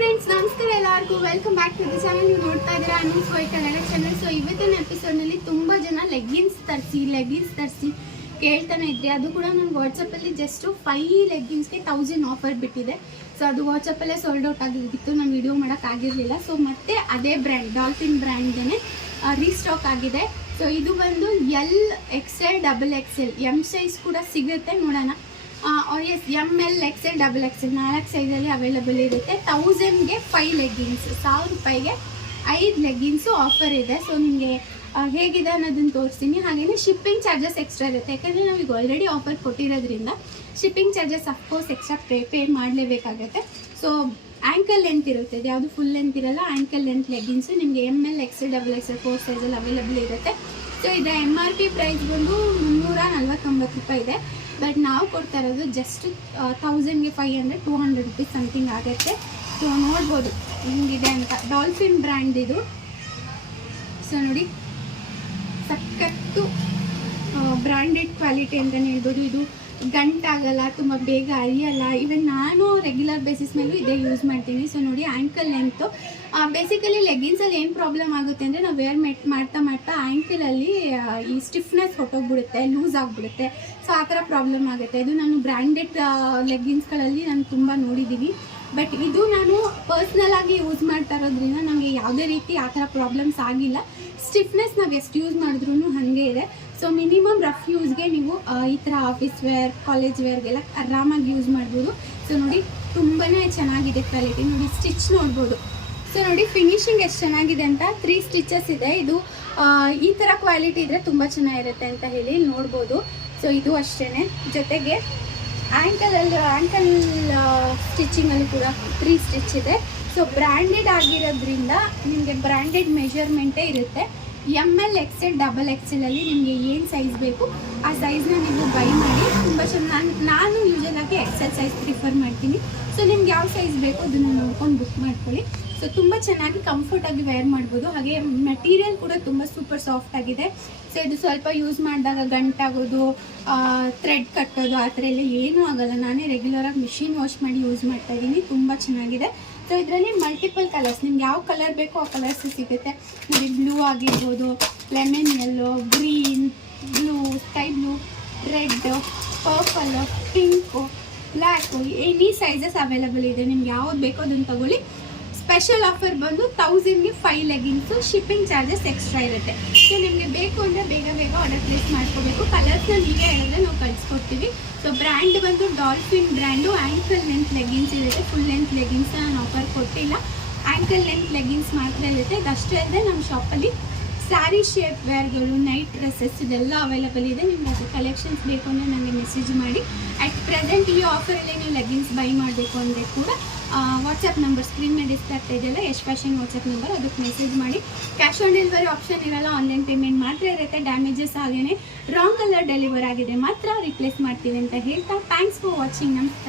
Friends ನಮಸ್ಕಾರ ಎಲ್ಲರಿಗೂ. Welcome back to the channel ನೀವು ನೋಡ್ತಾ ಇದ್ದೀರಾ news boy Kannada channel so ಇವತ್ತಿನ ಎಪಿಸೋಡ್ನಲ್ಲಿ ತುಂಬ ಜನ ಲೆಗ್ಗಿನ್ಸ್ ತರಿಸಿ ಲೆಗ್ಗಿನ್ಸ್ ತರಿಸಿ ಕೇಳ್ತಾನೆ ಇದ್ರಿ. ಅದು ಕೂಡ ನನಗೆ ವಾಟ್ಸಪ್ಪಲ್ಲಿ ಜಸ್ಟ್ ಫೈ ಲೆಗ್ಗಿನ್ಸ್ಗೆ ತೌಸಂಡ್ ಆಫರ್ ಬಿಟ್ಟಿದೆ. ಸೊ ಅದು ವಾಟ್ಸಪ್ಪಲ್ಲೇ ಸೋಲ್ಡ್ ಔಟ್ ಆಗಿತ್ತು ನಾನು ವಿಡಿಯೋ ಮಾಡೋಕ್ಕಾಗಿರಲಿಲ್ಲ ಸೊ ಮತ್ತೆ ಅದೇ ಬ್ರ್ಯಾಂಡ್ ಡಾಲ್ಫಿನ್ ಬ್ರ್ಯಾಂಡ್ದೇ ರೀಸ್ಟಾಕ್ ಆಗಿದೆ. ಸೊ ಇದು ಬಂದು L X L double X L M size ಕೂಡ ಸಿಗುತ್ತೆ ನೋಡೋಣ. S M L XL double XL ನಾಲ್ಕು ಸೈಜಲ್ಲಿ ಅವೈಲಬಲ್ ಇರುತ್ತೆ. ತೌಸಂಡ್ಗೆ ಫೈವ್ ಲೆಗ್ಗಿನ್ಸ್ ಸಾವಿರ ರೂಪಾಯಿಗೆ ಐದು ಲೆಗ್ಗಿನ್ಸು ಆಫರ್ ಇದೆ. ಸೊ ನಿಮಗೆ ಹೇಗಿದೆ ಅನ್ನೋದನ್ನು ತೋರಿಸ್ತೀನಿ. ಹಾಗೆಯೇ ಶಿಪ್ಪಿಂಗ್ ಚಾರ್ಜಸ್ ಎಕ್ಸ್ಟ್ರಾ ಇರುತ್ತೆ. ಯಾಕಂದರೆ ನಾವೀಗ already offer ಕೊಟ್ಟಿರೋದ್ರಿಂದ shipping charges of course extra pay pay ಮಾಡಲೇಬೇಕಾಗತ್ತೆ. So ankle length ಇರುತ್ತೆ. ಇದು ಯಾವುದು ಫುಲ್ ಲೆಂತ್ ಇರಲ್ಲ ಆ್ಯಂಕಲ್ ಲೆಂತ್ ಲೆಗ್ಗಿನ್ಸು ನಿಮಗೆ M L XL double XL four ಸೈಜಲ್ಲಿ ಅವೈಲಬಲ್ ಇರುತ್ತೆ. ಸೊ ಇದರ ಎಂ ಆರ್ ಪಿ ಪ್ರೈಸ್ ಬಂದು ಮುನ್ನೂರ ನಲ್ವತ್ತೊಂಬತ್ತು ರೂಪಾಯಿ ಇದೆ. ಬಟ್ ನಾವು ಕೊಡ್ತಾ ಇರೋದು just ತೌಸಂಡ್ಗೆ five hundred two hundred rupees something ಆಗುತ್ತೆ. ಸೊ ನೋಡ್ಬೋದು ಹಿಂಗಿದೆ ಅಂತ. ಡಾಲ್ಫಿನ್ ಬ್ರ್ಯಾಂಡ್ ಇದು. ಸೊ ನೋಡಿ, ಸಖತ್ತು ಬ್ರ್ಯಾಂಡೆಡ್ ಕ್ವಾಲಿಟಿ ಅಂತಲೇ ಹೇಳ್ಬೋದು. ಇದು ಗಂಟಾಗಲ್ಲ, ತುಂಬ ಬೇಗ ಅರಿಯಲ್ಲ. ಇವನ್ ನಾನು ರೆಗ್ಯುಲರ್ ಬೇಸಿಸ್ ಮೇಲೂ ಇದೇ ಯೂಸ್ ಮಾಡ್ತೀನಿ. ಸೊ ನೋಡಿ ಆ್ಯಂಕಲ್ ಲೆಂತು ಬೇಸಿಕಲಿ ಲೆಗ್ಗಿನ್ಸಲ್ಲಿ ಏನು ಪ್ರಾಬ್ಲಮ್ ಆಗುತ್ತೆ ಅಂದರೆ ನಾವು ವೇರ್ ಮೆಟ್ ಮಾಡ್ತಾ ಮಾಡ್ತಾ ಆ್ಯಂಕಲಲ್ಲಿ ಈ ಸ್ಟಿಫ್ನೆಸ್ ಹೊಟ್ಟೋಗ್ಬಿಡುತ್ತೆ ಲೂಸ್ ಆಗಿಬಿಡುತ್ತೆ. ಸೊ ಆ ಥರ ಪ್ರಾಬ್ಲಮ್ ಆಗುತ್ತೆ. ಇದು ನಾನು ಬ್ರ್ಯಾಂಡೆಡ್ ಲೆಗ್ಗಿನ್ಸ್ಗಳಲ್ಲಿ ನಾನು ತುಂಬ ನೋಡಿದ್ದೀನಿ. ಬಟ್ ಇದು ನಾನು ಪರ್ಸ್ನಲ್ ಆಗಿ ಯೂಸ್ ಮಾಡ್ತಾ ಇರೋದ್ರಿಂದ ನನಗೆ ಯಾವುದೇ ರೀತಿ ಆ ಥರ ಪ್ರಾಬ್ಲಮ್ಸ್ ಆಗಿಲ್ಲ. ಸ್ಟಿಫ್ನೆಸ್ ನಾವು ಎಷ್ಟು ಯೂಸ್ ಮಾಡಿದ್ರೂ ಹಾಗೆ ಇದೆ. ಸೊ ಮಿನಿಮಮ್ ರಫ್ ಯೂಸ್ಗೆ ನೀವು ಈ ಥರ ಆಫೀಸ್ ವೇರ್ ಕಾಲೇಜ್ ವೇರ್ಗೆಲ್ಲ ಆರಾಮಾಗಿ ಯೂಸ್ ಮಾಡ್ಬೋದು. ಸೊ ನೋಡಿ ತುಂಬಾ ಚೆನ್ನಾಗಿದೆ ಕ್ವಾಲಿಟಿ ನೋಡಿ ಸ್ಟಿಚ್ ನೋಡ್ಬೋದು. ಸೊ ನೋಡಿ ಫಿನಿಶಿಂಗ್ ಎಷ್ಟು ಚೆನ್ನಾಗಿದೆ ಅಂತ ತ್ರೀ ಸ್ಟಿಚಸ್ ಇದೆ. ಇದು ಈ ಥರ ಕ್ವಾಲಿಟಿ ಇದ್ದರೆ ತುಂಬ ಚೆನ್ನಾಗಿರುತ್ತೆ ಅಂತ ಹೇಳಿ ನೋಡ್ಬೋದು. ಸೊ ಇದು ಅಷ್ಟೇ ಜೊತೆಗೆ ಆ್ಯಂಕಲಲ್ಲಿ ಆ್ಯಂಕಲ್ ಸ್ಟಿಚಿಂಗಲ್ಲಿ ಕೂಡ ತ್ರೀ ಸ್ಟಿಚ್ ಇದೆ. ಸೊ ಬ್ರ್ಯಾಂಡೆಡ್ ಆಗಿರೋದ್ರಿಂದ ನಿಮಗೆ ಬ್ರ್ಯಾಂಡೆಡ್ ಮೆಷರ್ಮೆಂಟೇ ಇರುತ್ತೆ. ಎಂ ಎಲ್ ಎಕ್ಸೆಲ್ ಡಬಲ್ ಎಕ್ಸೆಲಲ್ಲಿ ನಿಮಗೆ ಏನು ಸೈಜ್ ಬೇಕು, ಆ ಸೈಜ್ನ ನೀವು ಬೈ ಮಾಡಿ, ತುಂಬ ಚೆನ್ನಾಗಿ ನಾನು ಯೂಶಲಾಗಿ ಎಕ್ಸೆಲ್ ಸೈಜ್ ಪ್ರಿಫರ್ ಮಾಡ್ತೀನಿ. ಸೊ ನಿಮ್ಗೆ ಯಾವ ಸೈಜ್ ಬೇಕು ಅದನ್ನು ನೋಡ್ಕೊಂಡು ಬುಕ್ ಮಾಡ್ಕೊಳ್ಳಿ. ಸೊ ತುಂಬ ಚೆನ್ನಾಗಿ ಕಂಫರ್ಟಾಗಿ ವೇರ್ ಮಾಡ್ಬೋದು. ಹಾಗೆ ಮೆಟೀರಿಯಲ್ ಕೂಡ ತುಂಬ ಸೂಪರ್ ಸಾಫ್ಟ್ ಆಗಿದೆ. ಸೊ ಇದು ಸ್ವಲ್ಪ ಯೂಸ್ ಮಾಡಿದಾಗ ಗಂಟಾಗೋದು ಥ್ರೆಡ್ ಕಟ್ಟೋದು, ಆ ಥರ ಎಲ್ಲ ಏನೂ ಆಗೋಲ್ಲ. ನಾನೇ ರೆಗ್ಯುಲರಾಗಿ ಮಿಷಿನ್ ವಾಶ್ ಮಾಡಿ ಯೂಸ್ ಮಾಡ್ತಾ ಇದ್ದೀನಿ. ತುಂಬ ಚೆನ್ನಾಗಿದೆ. ಸೊ ಇದರಲ್ಲಿ ಮಲ್ಟಿಪಲ್ ಕಲರ್ಸ್ ನಿಮ್ಗೆ ಯಾವ ಕಲರ್ ಬೇಕೋ ಆ ಕಲರ್ಸ್ ಸಿಗುತ್ತೆ. ನೋಡಿ ಬ್ಲೂ ಆಗಿರ್ಬೋದು lemon yellow green blue sky blue red purple pink black any sizes available ಇದೆ. ನಿಮ್ಗೆ ಯಾವ್ದು ಬೇಕೋ ಅದನ್ನು ತಗೊಳ್ಳಿ. ಸ್ಪೆಷಲ್ ಆಫರ್ ಬಂದು ತೌಸಂಡ್ಗೆ five leggings, shipping charges extra ಇರುತ್ತೆ. ಸೊ ನಿಮಗೆ ಬೇಕು ಅಂದರೆ ಬೇಗ ಬೇಗ ಆರ್ಡರ್ ಪ್ಲೇಸ್ ಮಾಡ್ಕೋಬೇಕು. ಕಲರ್ಸ್ನ ನೀವೇ ಹೇಳಿದ್ರೆ ನಾವು ಕಳಿಸ್ಕೊಡ್ತೀವಿ. ಸೊ ಬ್ರ್ಯಾಂಡ್ ಬಂದು Dolphin brand ankle length leggings ಇರುತ್ತೆ. ಫುಲ್ ಲೆಂತ್ ಲೆಗಿನ್ಸ್ನ ನಾನು ಆಫರ್ ಕೊಟ್ಟಿಲ್ಲ. ಆ್ಯಂಕಲ್ ಲೆಂತ್ ಲೆಗಿನ್ಸ್ ಮಾತ್ರ ಇರುತ್ತೆ. ಅಷ್ಟೇ ಅಲ್ಲದೆ ನಮ್ಮ ಶಾಪಲ್ಲಿ ಸ್ಯಾರಿ ಶೇಪ್ ವೇರ್ಗಳು ನೈಟ್ ಡ್ರೆಸ್ಸಸ್ ಇದೆಲ್ಲ ಅವೈಲಬಲ್ ಇದೆ. ನಿಮ್ಗೆ ಅದು ಕಲೆಕ್ಷನ್ಸ್ ಬೇಕು ಅಂದರೆ ನನಗೆ ಮೆಸೇಜ್ ಮಾಡಿ. ಅಟ್ ಪ್ರೆಸೆಂಟ್ ಈ ಆಫರಲ್ಲಿ ನೀವು ಲೆಗಿನ್ಸ್ ಬೈ ಮಾಡಬೇಕು ಅಂದರೆ ಕೂಡ ವಾಟ್ಸಪ್ ನಂಬರ್ ಸ್ಕ್ರೀನ್ ಮೇಲೆ ಡಿಸ್ಪ್ಲೇ ಆಗ್ತಾ ಇದೆಯಲ್ಲ ಎಷ್ಟು ಫ್ಯಾಷನ್ ವಾಟ್ಸಪ್ ನಂಬರ್ ಅದಕ್ಕೆ ಮೆಸೇಜ್ ಮಾಡಿ. ಕ್ಯಾಶ್ ಆನ್ ಡೆಲಿವರಿ ಆಪ್ಷನ್ ಇರಲ್ಲ ಆನ್ಲೈನ್ ಪೇಮೆಂಟ್ ಮಾತ್ರ ಇರುತ್ತೆ ಡ್ಯಾಮೇಜಸ್ ಹಾಗೇನೆ. ರಾಂಗ್ ಕಲರ್ ಡೆಲಿವರ್ ಆಗಿದೆ, ಮಾತ್ರ ರಿಪ್ಲೇಸ್ ಮಾಡ್ತೀವಿ ಅಂತ ಹೇಳ್ತಾ ಥ್ಯಾಂಕ್ಸ್ ಫಾರ್ ವಾಚಿಂಗ್ ನಮಸ್ಕಾರ.